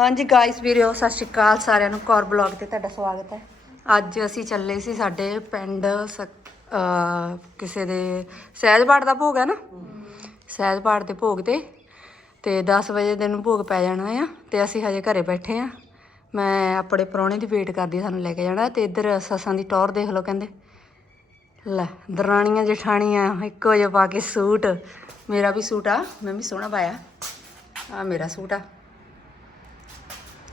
ਹਾਂਜੀ ਗਾਇਸ ਵੀਰਿਓ ਸਤਿ ਸ਼੍ਰੀ ਅਕਾਲ ਸਾਰਿਆਂ ਨੂੰ। ਕੌਰ ਬਲੌਗ ਤੇ ਤੁਹਾਡਾ ਸਵਾਗਤ ਹੈ। ਅੱਜ ਅਸੀਂ ਚੱਲੇ ਸੀ ਸਾਡੇ ਪਿੰਡ ਸਕ- ਕਿਸੇ ਦੇ ਸਹਿਜਪਾਠ ਦਾ ਭੋਗ ਹੈ ਨਾ? ਸਹਿਜਪਾਠ ਦੇ ਭੋਗ ਤੇ। ਤੇ 10 ਵਜੇ ਦਿਨ ਨੂੰ ਭੋਗ ਪੈ ਜਾਣਾ ਆ ਤੇ ਅਸੀਂ ਹਜੇ ਘਰੇ ਬੈਠੇ ਆ। ਮੈਂ ਆਪਣੇ ਪ੍ਰਾਹੁਣੇ ਦੀ ਵੇਟ ਕਰਦੀ ਸਾਨੂੰ ਲੈ ਕੇ ਜਾਣਾ। ਤੇ ਇੱਧਰ ਸੱਸਾਂ ਦੀ ਟੌਰ ਦੇਖ ਲਓ ਕਹਿੰਦੇ। ਲੈ, ਦਰਾਣੀਆਂ ਜਠਾਣੀਆਂ, ਇੱਕੋ ਜਿਹਾ ਪਾ ਕੇ ਸੂਟ। ਮੇਰਾ ਵੀ ਸੂਟ ਆ, ਮੈਂ ਵੀ ਸੋਹਣਾ ਪਾਇਆ। ਆ ਮੇਰਾ ਸੂਟ ਆ।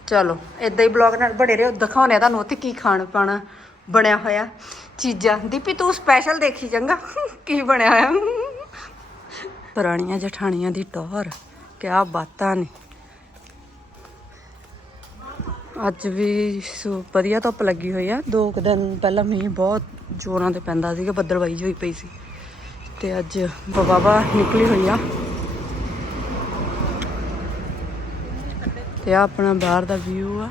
ਚਲੋ ਇਦਾਂ ਹੀ ਬਲੌਗ ਨਾਲ ਬਣੇ ਰਹੋ ਦਿਖਾਉਣੇ ਆ ਤੁਹਾਨੂੰ ਉੱਥੇ ਕੀ ਖਾਣ ਪਾਣਾ ਬਣਿਆ ਹੋਇਆ ਚੀਜ਼ਾਂ। ਦੀਪੀ, ਤੂੰ ਸਪੈਸ਼ਲ ਦੇਖੀ ਚੰਗਾ, ਕੀ ਬਣਿਆ ਹੋਇਆ? ਪੁਰਾਣੀਆਂ ਜਠਾਣੀਆਂ ਦੀ ਟੋਹਰ, ਕਿਆ ਬਾਤਾਂ ਨੇ। ਅੱਜ ਵੀ ਵਧੀਆ ਧੁੱਪ ਲੱਗੀ ਹੋਈ ਆ। ਦੋ ਕੁ ਦਿਨ ਪਹਿਲਾਂ ਮੀਂਹ ਬਹੁਤ ਜ਼ੋਰਾਂ ਤੇ ਪੈਂਦਾ ਸੀਗਾ, ਬੱਦਲਵਾਈ ਹੋਈ ਪਈ ਸੀ। ਤੇ ਅੱਜ ਬਾਬਾ ਨਿਕਲੀ ਹੋਈ ਆ। ਤੇ ਆ ਆਪਣਾ ਬਾਹਰ ਦਾ ਵਿਊ ਆ।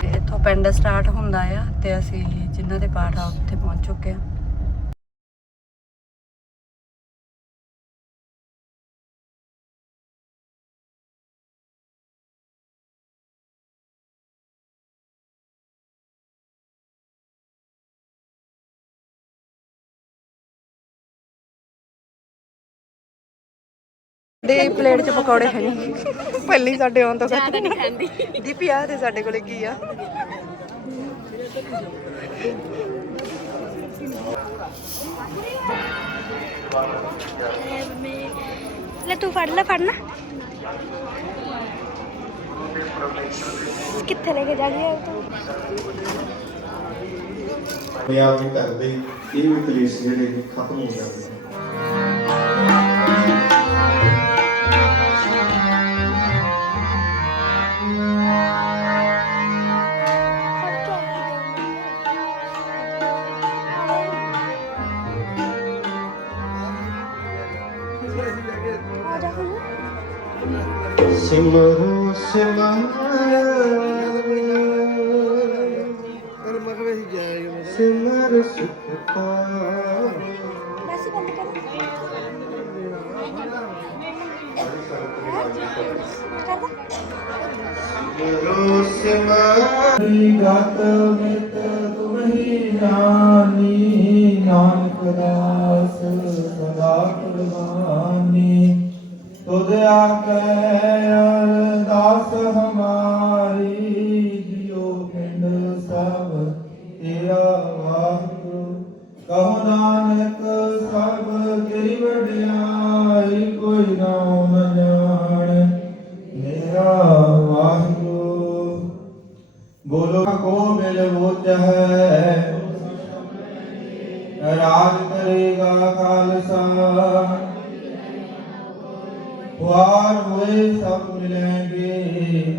ਤੇ ਇੱਥੋਂ ਪਿੰਡ ਸਟਾਰਟ ਹੁੰਦਾ ਆ ਤੇ ਅਸੀਂ ਜਿਨ੍ਹਾਂ ਦੇ ਪਾਠ ਆ ਉੱਥੇ ਪਹੁੰਚ ਚੁੱਕੇ ਆ। ਦੇ ਪਲੇਟ 'ਚ ਪਕੌੜੇ ਹੈ ਨਹੀਂ ਪਹਿਲੀ ਸਾਡੇ ਆਉਣ ਤੋਂ ਜ਼ਿਆਦਾ ਨਹੀਂ ਖਾਂਦੀ। ਦੀਪੀ ਆ ਤੇ ਸਾਡੇ ਕੋਲੇ ਕੀ ਆ? ਲੈ ਤੂੰ ਫੜ ਲੈ ਫੜਨਾ ਕਿੱਥੇ ਲੈ ਕੇ ਜਾ ਰਹੀ ਹੈ ਤੂੰ? ਪੰਜਾਬ ਦੇ ਘਰ ਦੇ ਇਹ ਵੀ ਕਲੇਸ਼ ਜਿਹੜੇ ਖਤਮ ਹੋ ਜਾਂਦੇ ਸਿਮਰੋ ਸਿਮਰ ਸਿਮਰ ਸੁਖ ਪਾਵੇ ਸਿਮਰੋ ਸਿਮਰ ਗਤ ਮਿਤ ਤੁਮਹੀ ਨਾਨੀ ਨਾਨਕ ਦਾਸ ਸਦਾ ਕੁਰਬਾਨੀ ਤੁਧ ਆਕੇ ਅਰਦਾਸ ਹਮਾਰੀ ਜਿਉ ਪਿੰਡ ਸਭ ਤੇਰਾ ਵਾਹਿਗੁਰੂ। ਕਹੋ ਨਾਨਕ, ਸਭ ਤੇਰੀ ਵਡਿਆਈ, ਕੋਈ ਨਾਮ ਨ ਮੇਰਾ ਵਾਹਿਗੁਰੂ। ਬੋਲੋ, ਕੋ ਮਿਲ ਬੋਚ ਹੈ ਖਾਲਸਾ ਵਾਰ ਹੋਏ ਸਭ ਮਿਲेंगे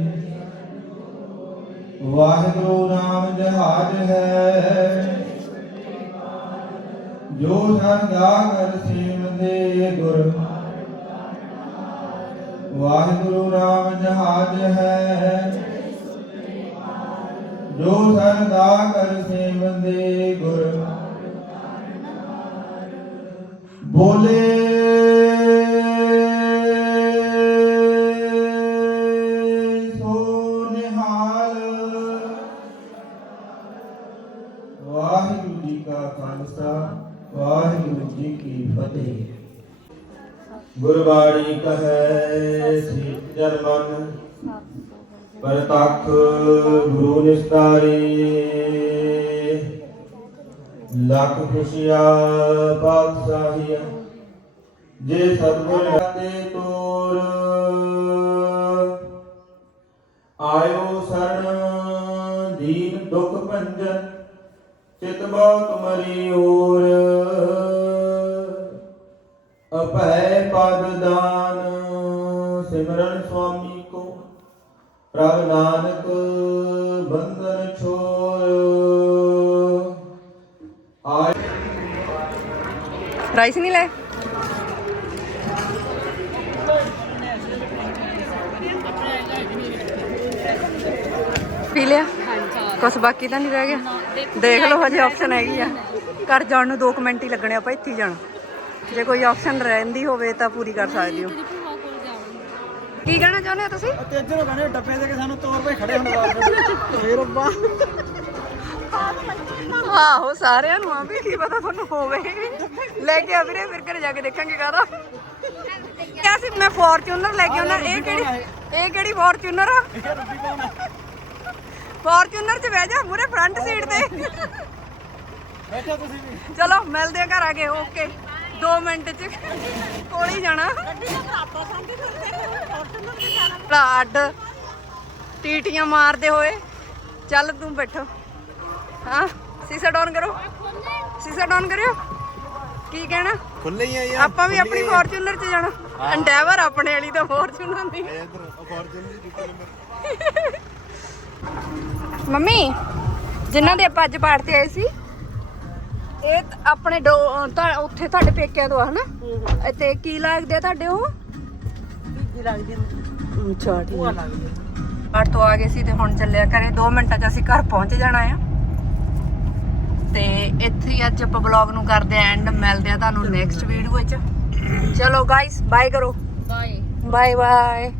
ਵਾਹਿਗੁਰੂ ਨਾਮ ਜਹਾਜ ਹੈ। ਜੋ ਸਰਦਾ ਕਰ ਸੇਵਦੇ ਗੁਰ। ਵਾਹਿਗੁਰੂ ਨਾਮ ਜਹਾਜ ਹੈ। ਜੋ ਸਰਦਾ ਕਰ ਸੇਵਦੇ ਗੁਰ। ਬੋਲੇ। ਸੋ ਨਿਹਾਲ ਵਾਹਿਗੁਰੂ ਜੀ ਕਾ ਖਾਲਸਾ, ਵਾਹਿਗੁਰੂ ਜੀ ਕੀ ਫਤਿਹ। ਗੁਰਬਾਣੀ ਕਹੈ ਸੀ ਜਨਮਨ ਪਰਤਖ ਗੁਰੂ ਨਿਸਤਾਰੇ। ਲੱਖ ਖੁਸ਼ੀਆ ਬਾਦਸ਼ਾਹੀਆਂ ਜੇ ਸਤਗੁਰ ਤੇ ਤੋਰ ਆਇਓ ਸਰਣ ਦੀਨ ਦੁਖ ਭੰਜਨ, ਚਿਤ ਬਹੁ ਤੁਮਰੀ ਓਰ ਅਪੈ ਪਦ ਦਾਨ ਸਿਮਰਨ ਸੁਆਮੀ ਕੋ, ਪ੍ਰਭ ਨਾਨਕ ਬੰਧਨ ਛੋਰ ਰਾਈਸ ਨਹੀਂ ਲੈ। ਪੀ ਲਿਆ? ਕੁਛ ਬਾਕੀ ਤਾਂ ਨਹੀਂ ਰਹਿ ਗਿਆ? ਦੇਖ ਲਓ, ਹਜੇ ਆਪਸ਼ਨ ਹੈਗੀ ਆ। ਘਰ ਜਾਣ ਨੂੰ 2 ਮਿੰਟ ਹੀ ਲੱਗਣੇ ਆਪਾਂ ਇੱਥੇ ਜਾਣਾ। ਜੇ ਕੋਈ ਆਪਸ਼ਨ ਰਹਿੰਦੀ ਹੋਵੇ ਤਾਂ ਪੂਰੀ ਕਰ ਸਕਦੇ ਹੋ। ਕੀ ਕਹਿਣਾ ਚਾਹੁੰਦੇ ਹੋ ਤੁਸੀਂ? ਤੇ ਇੱਧਰੋਂ ਕਹਿੰਦੇ ਡੱਬੇ ਦੇ ਕੇ ਸਾਨੂੰ ਤੋਰ ਪਏ ਖੜੇ ਹੋਣ ਵਾਸਤੇ ਫੇਰ ਰੱਬਾ ਆਹੋ, ਸਾਰਿਆਂ ਨੂੰ ਆ ਵੀ ਕੀ ਪਤਾ ਤੁਹਾਨੂੰ ਹੋਵੇ। ਲੈ ਕੇ ਆ ਵੀਰੇ, ਫਿਰ ਘਰੇ ਜਾ ਕੇ ਦੇਖਾਂਗੇ ਕਾਹਦਾ। ਕਿਆ ਸੀ, ਮੈਂ ਫੋਰਚੂਨਰ ਲੈ ਕੇ ਆਉਣਾ। ਇਹ ਕਿਹੜੀ ਇਹ ਕਿਹੜੀ ਫੋਰਚੂਨਰ ਆ? ਫੋਰਚੂਨਰ 'ਚ ਬਹਿ ਜਾ ਮੂਰੇ ਫਰੰਟ ਸੀਟ ਤੇ। ਬੈਠੋ ਤੁਸੀਂ ਵੀ ਚਲੋ, ਮਿਲਦੇ ਆ ਘਰ ਆ ਕੇ ਓਕੇ 2 ਮਿੰਟ 'ਚ ਕੋਲ ਹੀ ਜਾਣਾ। ਭਰਾ ਅੱਡ, ਟੀਟੀਆਂ ਮਾਰਦੇ ਹੋਏ। ਚੱਲ ਤੂੰ ਬੈਠੋ। ਹਾਂ ਸੀਸਾ ਡਾਊਨ ਕਰੋ। ਸੀਸਾ ਡਾਊਨ ਕਰਿਓ। ਕੀ ਕਹਿਣਾ? ਖੁੱਲੇ ਹੀ ਆ ਯਾਰ ਆਪਾਂ ਵੀ ਆਪਣੀ ਫੋਰਚੂਨਰ 'ਚ ਜਾਣਾ। ਐਂਡੈਵਰ ਆਪਣੇ ਵਾਲੀ ਤਾਂ ਫੋਰਚੂਨਰ ਦੀ ਇੱਧਰ ਅਫੋਰਚੂਨਲੀ ਡਿਟੇਲ ਨੰਬਰ ਮੰਮੀ ਜਿਨ੍ਹਾਂ ਦੇ ਆਪਾਂ ਅੱਜ ਪਾੜ ਤੇ ਆਏ ਸੀ ਇਹ ਆਪਣੇ ਉੱਥੇ ਤੁਹਾਡੇ ਪੇਕਿਆਂ ਤੋਂ ਆ ਹਨਾ? ਤੇ ਕੀ ਲੱਗਦੇ ਆ ਤੁਹਾਡੇ ਉਹ? ਬੀਜੀ ਲੱਗਦੀ ਅੱਛਾ ਭੂਆ ਲੱਗਦੀ ਪਾੜ ਤੋਂ ਆ ਗਏ ਸੀ ਤੇ ਹੁਣ ਚੱਲਿਆ ਕਰੇ 2 ਮਿੰਟਾਂ 'ਚ ਅਸੀਂ ਘਰ ਪਹੁੰਚ ਜਾਣਾ ਆ। ਤੇ ਇੱਥੇ ਹੀ ਅੱਜ ਆਪਾਂ ਬਲੌਗ ਨੂੰ ਕਰਦੇ ਆਂ ਐਂਡ ਮਿਲਦੇ ਆ ਤੁਹਾਨੂੰ ਨੈਕਸਟ ਵੀਡੀਓ ਵਿੱਚ। ਚਲੋ ਗਾਇਸ ਬਾਏ ਕਰੋ। Bye bye bye